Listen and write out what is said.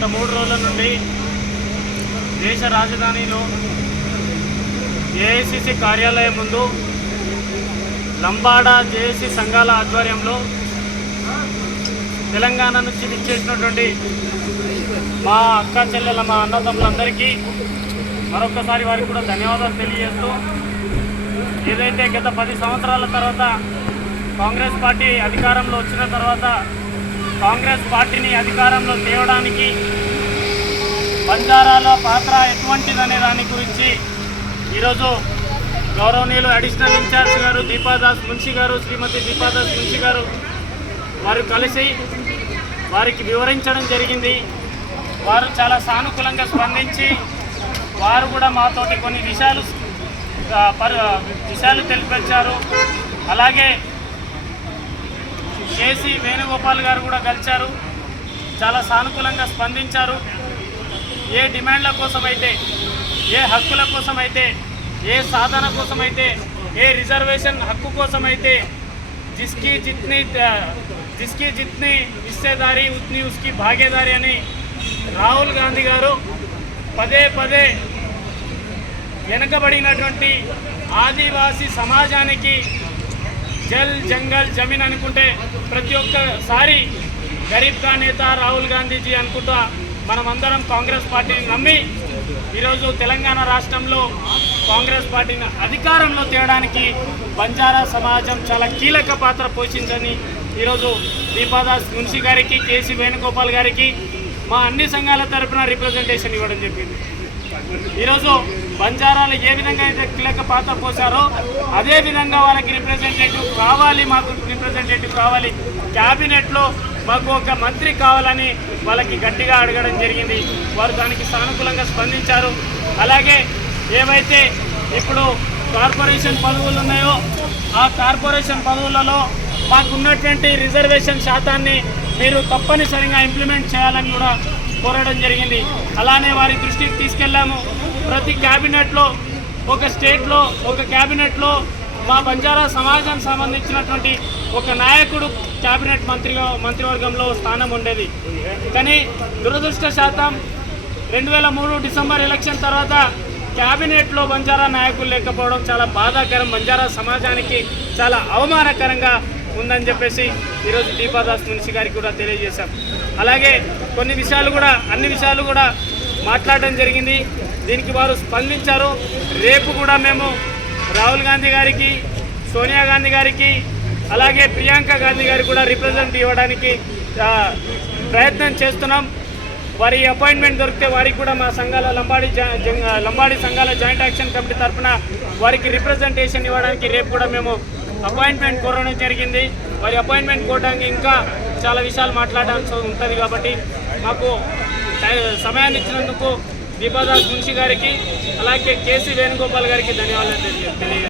గత 3 రోజుల నుండి దేశ రాజధానిలో ఏఐసిసి కార్యాలయం ముందు లంబాడ జేఏసీ సంఘాల ఆధ్వర్యంలో తెలంగాణ నుంచి విచ్చేసినటువంటి మా అక్క చెల్లెల మా అన్నదమ్ములందరికీ మరొకసారి వారికి కూడా ధన్యవాదాలు తెలియజేస్తూ, ఏదైతే గత 10 సంవత్సరాల తర్వాత కాంగ్రెస్ పార్టీ అధికారంలో వచ్చిన తర్వాత కాంగ్రెస్ పార్టీని అధికారంలో తేవడానికి బంజారాల పాత్ర ఎటువంటిదనే దాని గురించి ఈరోజు గౌరవనీయులు అడిషనల్ ఇన్ఛార్జ్ గారు దీపాదాస్ మున్షి గారు, శ్రీమతి దీపాదాస్ మున్షి గారు వారు కలిసి వారికి వివరించడం జరిగింది. వారు చాలా సానుకూలంగా స్పందించి వారు కూడా మాతోటి కొన్ని విషయాలు తెలిపించారు. అలాగే కేసీ వేణుగోపాల్ గారు కూడా కలిశారు, చాలా సానుకూలంగా స్పందించారు. ఏ డిమాండ్ల కోసమైతే, ఏ హక్కుల కోసమైతే, ఏ సాధన కోసమైతే, ఏ రిజర్వేషన్ హక్కు కోసమైతే జిస్కి జిత్ని హిస్సేదారీ ఉత్ని ఉస్కి భాగేదారీ అని రాహుల్ గాంధీ గారు పదే పదే వెనుకబడినటువంటి ఆదివాసీ సమాజానికి జల్ జంగల్ జమీన్ అనుకుంటే ప్రతి ఒక్కసారి గరీబ్ కా నేత రాహుల్ గాంధీజీ అనుకుంటా మనమందరం కాంగ్రెస్ పార్టీని నమ్మి ఈరోజు తెలంగాణ రాష్ట్రంలో కాంగ్రెస్ పార్టీని అధికారంలో తేవడానికి బంజారా సమాజం చాలా కీలక పాత్ర పోషించని ఈరోజు దీపాదాస్ మున్షి గారికి, కేసీ వేణుగోపాల్ గారికి మా అన్ని సంఘాల తరఫున రిప్రజెంటేషన్ ఇవ్వడం చెప్పింది. ఈరోజు బంజారాలు ఏ విధంగా అయితే కీలక పాత్ర పోసారో అదే విధంగా వాళ్ళకి రిప్రజెంటేటివ్ కావాలి, మాకు రిప్రజెంటేటివ్ కావాలి, క్యాబినెట్లో మాకు ఒక మంత్రి కావాలని వాళ్ళకి గట్టిగా అడగడం జరిగింది. వారు దానికి సానుకూలంగా స్పందించారు. అలాగే ఏవైతే ఇప్పుడు కార్పొరేషన్ పదవులు ఉన్నాయో ఆ కార్పొరేషన్ పదవులలో మాకున్నటువంటి రిజర్వేషన్ శాతాన్ని మీరు తప్పనిసరిగా ఇంప్లిమెంట్ చేయాలని కూడా కోరడం జరిగింది. అలానే వారి దృష్టికి తీసుకెళ్ళాము. ప్రతి క్యాబినెట్లో ఒక స్టేట్లో ఒక క్యాబినెట్లో మా బంజారా సమాజానికి సంబంధించినటువంటి ఒక నాయకుడు క్యాబినెట్ మంత్రివర్గంలో స్థానం ఉండేది. కానీ దురదృష్టశాతం 2003 డిసెంబర్ ఎలక్షన్ తర్వాత క్యాబినెట్లో బంజారా నాయకులు లేకపోవడం చాలా బాధాకరం, బంజారా సమాజానికి చాలా అవమానకరంగా ఉందని చెప్పేసి ఈరోజు దీపాదాస్ మున్షి గారికి కూడా తెలియజేశాం. అలాగే అన్ని విషయాలు కూడా మాట్లాడడం జరిగింది. దీనికి వారు స్పందించారు. రేపు కూడా మేము రాహుల్ గాంధీ గారికి, సోనియా గాంధీ గారికి, అలాగే ప్రియాంక గాంధీ గారికి కూడా రిప్రజెంట్ ఇవ్వడానికి ప్రయత్నం చేస్తున్నాం. వారి అపాయింట్మెంట్ దొరికితే వారికి కూడా మా సంఘాల లంబాడి సంఘాల జాయింట్ యాక్షన్ కమిటీ తరఫున వారికి రిప్రజెంటేషన్ ఇవ్వడానికి రేపు కూడా మేము అపాయింట్మెంట్ కోరడం జరిగింది. వారి అపాయింట్మెంట్ కోరడానికి ఇంకా చాలా విషయాలు మాట్లాడాల్సి ఉంటుంది కాబట్టి మాకు సమయాన్ని ఇచ్చినందుకు దీపాదాస్ మున్షి గారికి, అలాగే కేసీ వేణుగోపాల్ గారికి ధన్యవాదాలు తెలియజేస్తాను.